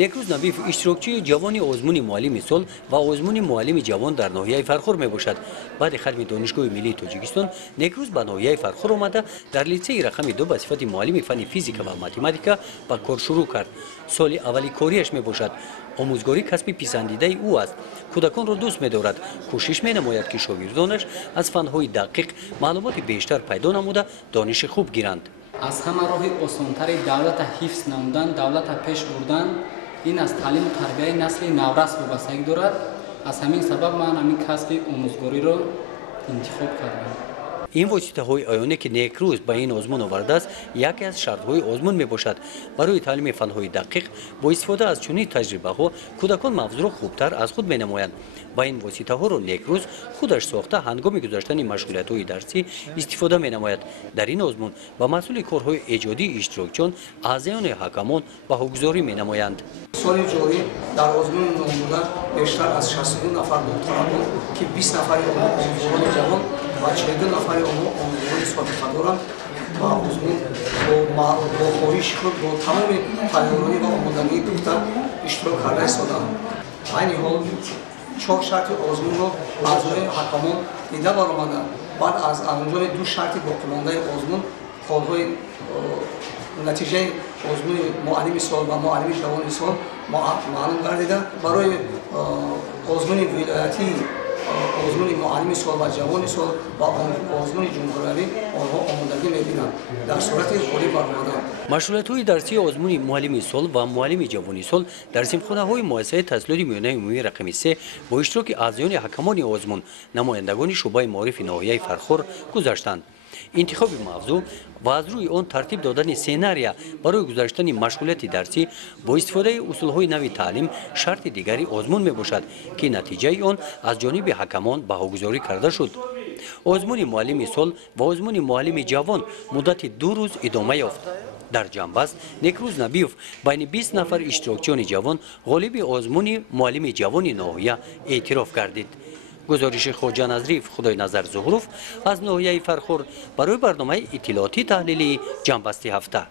некрӯз набиев иштирокчии ҷавони озмуни муаллими сол ва озмуни муаллими ҷавон дар ноҳияи фархор мебошад. баъди хатми донишгоҳи миллии тоҷикистон некрӯз ба ноҳияи фархор омада дар литсеи рақами 2 ба сифати муаллими фанни физика ва математика ба кор шурӯъ кард. соли аввали кориаш мебошад. омӯзгорӣ касби писандидаи ӯ аст. кӯдаконро дӯст медорад. кӯшиш менамояд ки шогирдонаш аз фанҳои дақиқ маълумоти бештар пайдо намуда дониши хуб гиранд. аз ҳама роҳи осонтари давлата ҳифз намудан, давлата пеш бурдан, ин аз таълиму тарбияи насли наврас вобастагӣ дорад. аз ҳамин сабаб ман ҳамин касби омӯзгориро интихоб кардам. ин воситаҳои оёне ки некрӯз ба ин озмун овардааст, яке аз шартҳои озмун мебошад. барои таълими фанҳои дақиқ бо истифода аз чунин таҷрибаҳо кӯдакон мавзӯъро хубтар аз худ менамоянд. ба ин воситаҳоро некрӯз худаш сохта ҳангоми гузаштани машғулиятҳои дарсӣ истифода менамояд. дар ин озмун ба масъули корҳои эҷодии иштирокчиён аъзоёни ҳакамон баҳогузорӣ менамоянд. соли ҷорӣ дар озмуни номбурда бештар аз 62 нафар духтарон ки 20 нафари онҳо омӯзгорони ҷавон ва 42 нафари онҳо омӯзгорони собиқадоранд ба озмун бо хоҳиши худ бо тамоми тайёрӣ ва омодагии пухта иштирок карда истоданд. айни ҳол 4 шарти озмунро аъзои ҳакамон дида баромада баъд аз анҷоми 2 шарти боқимондаи озмун холҳои натиҷаи озмуни муаллими сол ва муаллими ҷавони сол маълум гардида барои озмуни вилоятии озмуни муаллими сол ва ҷавони сол ва озмуни ҷумҳуриявӣ онҳо омодагӣ мебинанд дар сурати ғолиб баромада. машғулиятҳои дарсии озмуни муаллими сол ва муаллими ҷавони сол дар симхонаҳои муассисаи таҳсилоти миёнаи умумии рақами 3 бо иштироки аъзоёни ҳакамони озмун намояндагони шуъбаи маорифи ноҳияи фархор гузаштанд. интихоби мавзӯъ ва аз рӯи он тартиб додани сценария барои гузаштани машғулияти дарсӣ бо истифодаи усулҳои нави таълим шарти дигари озмун мебошад ки натиҷаи он аз ҷониби ҳакамон баҳогузорӣ карда шуд. озмуни муаллими сол ва озмуни муаллими ҷавон муддати 2 рӯз идома ёфт. дар ҷанбаст некрӯз набиев байни 20 нафар иштирокчиёни ҷавон ғолиби озмуни муаллими ҷавони ноҳия эътироф гардид. гузориши хоҷа назриф худойназар зуҳруф аз ноҳияи фархор барои барномаи иттилоотӣ таҳлилии ҷанбасти ҳафта.